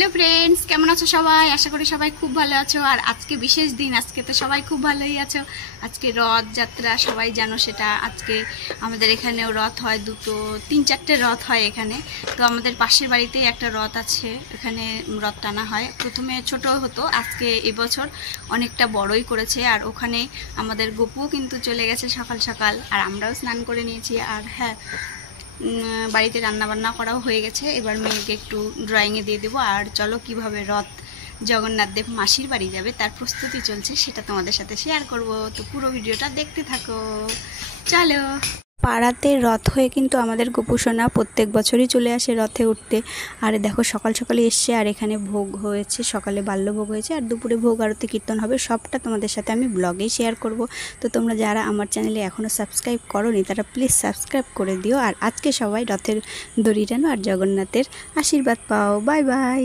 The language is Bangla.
हेलो फ्रेंड्स केमन आছো সবাই আশা করি সবাই খুব ভালো আছো আর আজকে বিশেষ দিন আজকে তো সবাই খুব ভালোই আছো আজকে রথ যাত্রা সবাই জানো সেটা আজকে আমাদের এখানেও রথ হয় দুটো তিন চারটে রথ হয় এখানে তো আমাদের পাশের বাড়িতেই একটা রথ আছে এখানে রথ টানা হয় প্রথমে ছোট হতো আজকে এবছর অনেকটা বড়ই করেছে আর ওখানে আমাদের গপুও কিন্তু চলে গেছে সকাল সকাল আর আমরাও স্নান করে নিয়েছি আর হ্যাঁ বাড়িতে রান্না বান্না করাও হয়ে গেছে এবার মেয়েকে একটু ড্রয়িংয়ে দিয়ে দেবো আর চলো কিভাবে রথ জগন্নাথ দেব মাসির বাড়ি যাবে তার প্রস্তুতি চলছে সেটা তোমাদের সাথে শেয়ার করব তো পুরো ভিডিওটা দেখতে থাকো চলো পাড়াতে রথ হয়ে কিন্তু আমাদের গোপুসোনা প্রত্যেক বছরই চলে আসে রথে উঠতে আর দেখো সকাল সকালে এসছে আর এখানে ভোগ হয়েছে সকালে বাল্যভোগ হয়েছে আর দুপুরে ভোগ আরতি কীর্তন হবে সবটা তোমাদের সাথে আমি ব্লগেই শেয়ার করব তো তোমরা যারা আমার চ্যানেলে এখনও সাবস্ক্রাইব করোনি তারা প্লিজ সাবস্ক্রাইব করে দিও আর আজকে সবাই রথের দড়ি টানো আর জগন্নাথের আশীর্বাদ পাও বাই বাই।